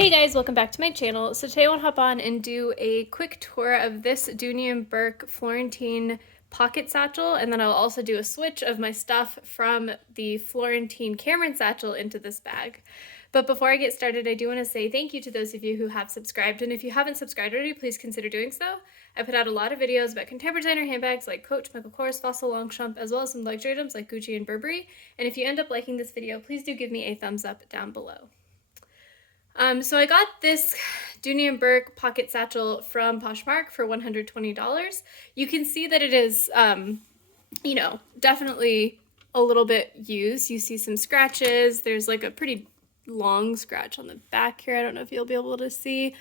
Hey guys, welcome back to my channel. So today I want to hop on and do a quick tour of this Dooney and Bourke Florentine pocket satchel, and then I'll also do a switch of my stuff from the Florentine Cameron satchel into this bag. But before I get started, I do want to say thank you to those of you who have subscribed, and if you haven't subscribed already, please consider doing so. I put out a lot of videos about contemporary designer handbags like Coach, Michael Kors, Fossil, Longchamp, as well as some luxury items like Gucci and Burberry, and if you end up liking this video, please do give me a thumbs up down below. So I got this Dooney and Bourke pocket satchel from Poshmark for $120. You can see that it is, definitely a little bit used. You see some scratches. There's like a pretty long scratch on the back here. I don't know if you'll be able to see.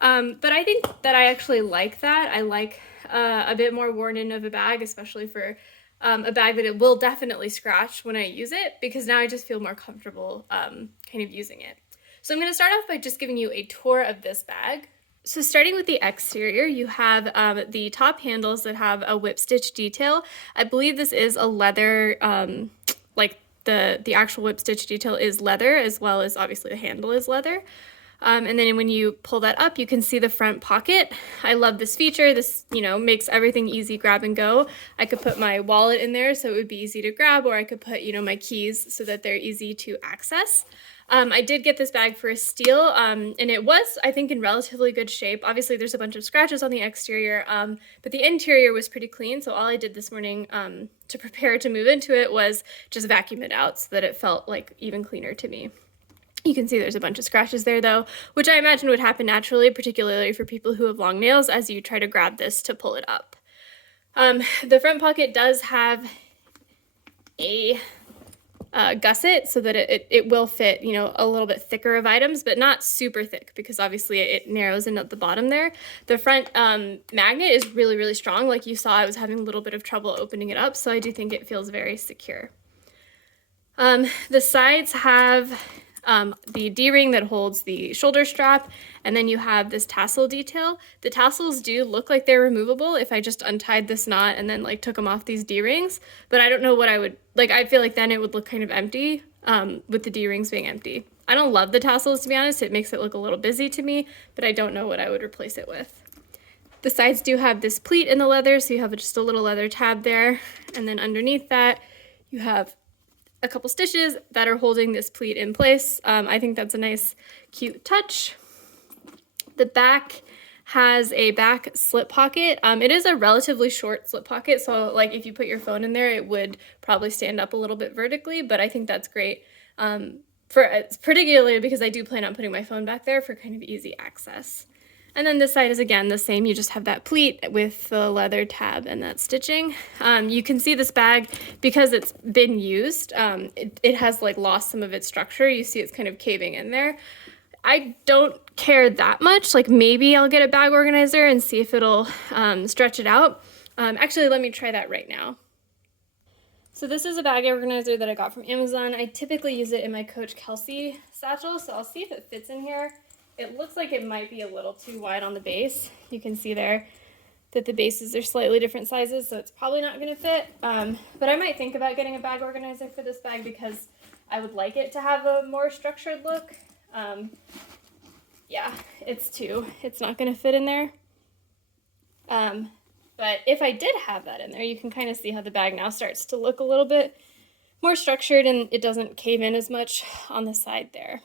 But I think that I actually like that. I like a bit more worn in of a bag, especially for a bag that it will definitely scratch when I use it, because now I just feel more comfortable kind of using it. So I'm going to start off by just giving you a tour of this bag. So starting with the exterior, you have the top handles that have a whip stitch detail. I believe this is a leather, like the actual whip stitch detail is leather, as well as obviously the handle is leather. And then when you pull that up, you can see the front pocket. I love this feature. This, makes everything easy grab and go. I could put my wallet in there so it would be easy to grab, or I could put, my keys so that they're easy to access. I did get this bag for a steal, and it was, I think, in relatively good shape. Obviously, there's a bunch of scratches on the exterior, but the interior was pretty clean, so all I did this morning to prepare to move into it was just vacuum it out so that it felt like even cleaner to me. You can see there's a bunch of scratches there, though, which I imagine would happen naturally, particularly for people who have long nails, as you try to grab this to pull it up. The front pocket does have a gusset so that it will fit, a little bit thicker of items, but not super thick, because obviously it narrows in at the bottom there. The front magnet is really, really strong. Like you saw, I was having a little bit of trouble opening it up, so I do think it feels very secure. The sides have the D-ring that holds the shoulder strap, and then you have this tassel detail. The tassels do look like they're removable if I just untied this knot and then took them off these D-rings, but I don't know what I would, I feel like then it would look kind of empty with the D-rings being empty. I don't love the tassels, to be honest. It makes it look a little busy to me, but I don't know what I would replace it with. The sides do have this pleat in the leather, so you have just a little leather tab there, and then underneath that you have a couple stitches that are holding this pleat in place. I think that's a nice, cute touch. The back has a back slip pocket. It is a relatively short slip pocket, so if you put your phone in there, it would probably stand up a little bit vertically, but I think that's great, particularly because I do plan on putting my phone back there for kind of easy access. And then this side is again the same. You just have that pleat with the leather tab and that stitching. You can see this bag, because it's been used, it has lost some of its structure. You see it's kind of caving in there. I don't care that much. Maybe I'll get a bag organizer and see if it'll stretch it out. Actually, let me try that right now. So this is a bag organizer that I got from Amazon. I typically use it in my Coach Kelsey satchel, so I'll see if it fits in here. It looks like it might be a little too wide on the base. You can see there that the bases are slightly different sizes, so it's probably not going to fit. But I might think about getting a bag organizer for this bag, because I would like it to have a more structured look. Yeah, it's not going to fit in there. But if I did have that in there, you can kind of see how the bag now starts to look a little bit more structured, and it doesn't cave in as much on the side there.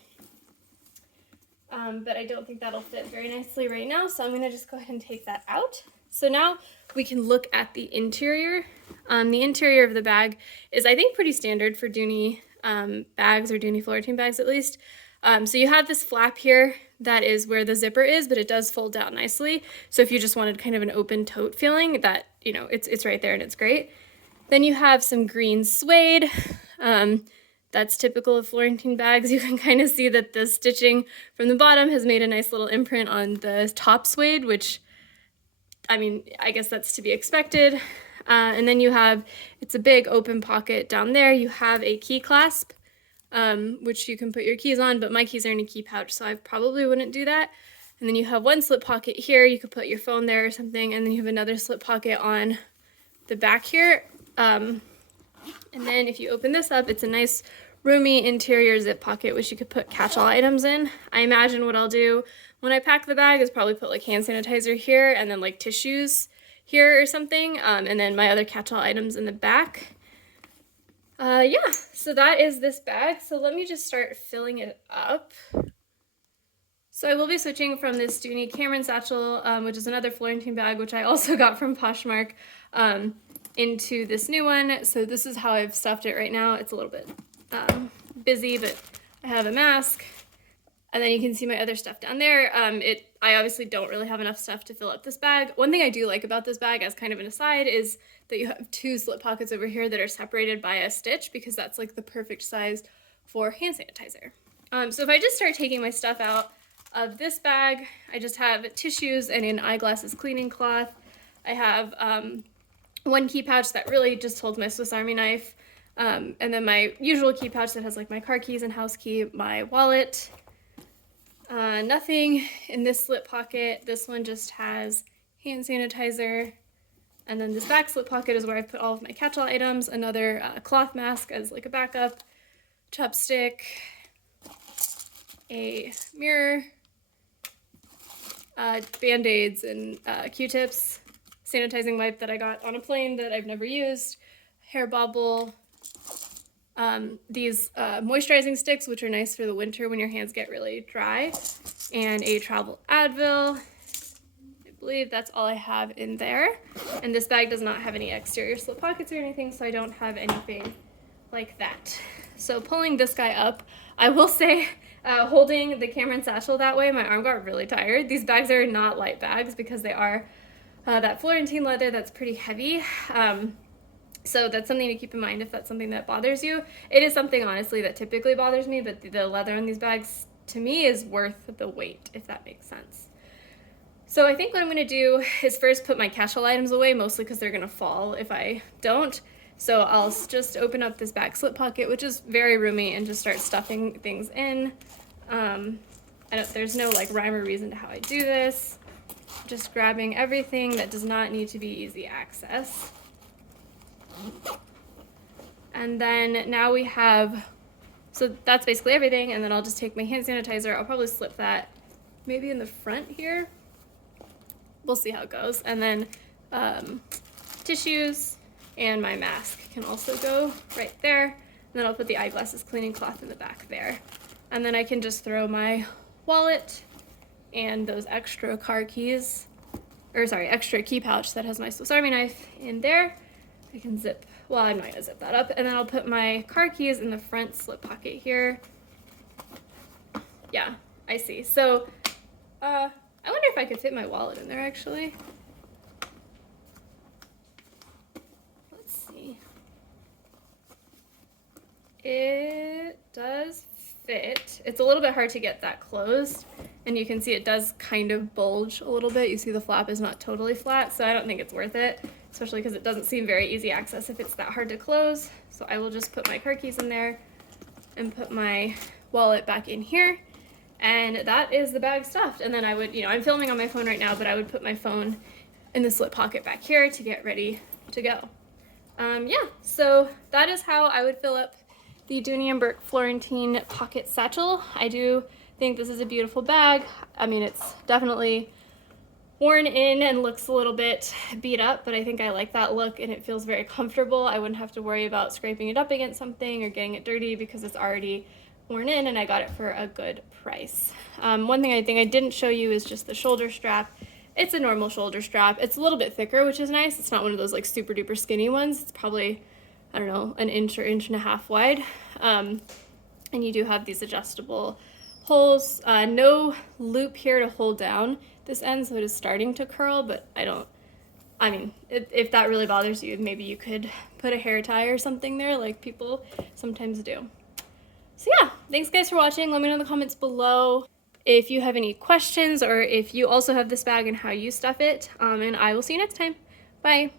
But I don't think that'll fit very nicely right now, so I'm going to just go ahead and take that out. So now we can look at the interior. The interior of the bag is, I think, pretty standard for Dooney bags, or Dooney Florentine bags at least. So you have this flap here that is where the zipper is, but it does fold down nicely. So if you just wanted kind of an open tote feeling, that, it's right there and it's great. Then you have some green suede. That's typical of Florentine bags. You can kind of see that the stitching from the bottom has made a nice little imprint on the top suede, which, I guess that's to be expected. And then you have, it's a big open pocket down there. You have a key clasp, which you can put your keys on, but my keys are in a key pouch, so I probably wouldn't do that. And then you have one slip pocket here. You could put your phone there or something. And then you have another slip pocket on the back here. And then if you open this up, it's a nice roomy interior zip pocket, which you could put catch-all items in. I imagine what I'll do when I pack the bag is probably put like hand sanitizer here and then like tissues here or something, and then my other catch-all items in the back. Yeah, so that is this bag. So let me just start filling it up. So I will be switching from this Dooney Cameron satchel, which is another Florentine bag, which I also got from Poshmark, into this new one. So this is how I've stuffed it right now. It's a little bit busy, but I have a mask, and then you can see my other stuff down there. I obviously don't really have enough stuff to fill up this bag. One thing I do like about this bag, as kind of an aside, is that you have 2 slip pockets over here that are separated by a stitch, because that's like the perfect size for hand sanitizer. So if I just start taking my stuff out of this bag, I just have tissues and an eyeglasses cleaning cloth. I have one key pouch that really just holds my Swiss Army knife, and then my usual key pouch that has like my car keys and house key, my wallet. Nothing in this slip pocket. This one just has hand sanitizer. And then this back slip pocket is where I put all of my catch-all items, another cloth mask as like a backup, chopstick, a mirror, Band-Aids and Q-tips, sanitizing wipe that I got on a plane that I've never used, hair bobble, these moisturizing sticks, which are nice for the winter when your hands get really dry, and a travel Advil. I believe that's all I have in there. And this bag does not have any exterior slip pockets or anything, so I don't have anything like that. So pulling this guy up, I will say, holding the Cameron satchel that way, my arm got really tired. These bags are not light bags because they are that Florentine leather that's pretty heavy. So that's something to keep in mind if that's something that bothers you. It is something, honestly, that typically bothers me, but the leather in these bags, to me, is worth the weight, if that makes sense. So I think what I'm going to do is first put my catch-all items away, mostly because they're going to fall if I don't. So I'll just open up this back slip pocket, which is very roomy, and just start stuffing things in. There's no like rhyme or reason to how I do this. Just grabbing everything that does not need to be easy access. And then now we have, so that's basically everything, and then I'll just take my hand sanitizer. I'll probably slip that maybe in the front here. We'll see how it goes. And then tissues and my mask can also go right there. And then I'll put the eyeglasses cleaning cloth in the back there. And then I can just throw my wallet and those extra car keys, or sorry, extra key pouch that has my Swiss Army knife in there. I can zip, well, I'm not gonna zip that up. And then I'll put my car keys in the front slip pocket here. Yeah, I see. So, I wonder if I could fit my wallet in there, actually. Let's see. It does fit. It's a little bit hard to get that closed, and you can see it does kind of bulge a little bit. You see the flap is not totally flat, so I don't think it's worth it, especially because it doesn't seem very easy access if it's that hard to close. So I will just put my car keys in there and put my wallet back in here. And that is the bag stuffed. And then I would, I'm filming on my phone right now, but I would put my phone in the slip pocket back here to get ready to go. Yeah, so that is how I would fill up the Dooney and Bourke Florentine pocket satchel. I do think this is a beautiful bag. I mean, it's definitely worn in and looks a little bit beat up, but I think I like that look, and it feels very comfortable. I wouldn't have to worry about scraping it up against something or getting it dirty because it's already worn in, and I got it for a good price. One thing I think I didn't show you is just the shoulder strap. It's a normal shoulder strap. It's a little bit thicker, which is nice. It's not one of those like super duper skinny ones. It's probably, I don't know, an inch or inch and a half wide. And you do have these adjustable holes. No loop here to hold down this end, so it is starting to curl, but I mean, if that really bothers you, maybe you could put a hair tie or something there like people sometimes do. So yeah, thanks guys for watching. Let me know in the comments below if you have any questions or if you also have this bag and how you stuff it. And I will see you next time. Bye.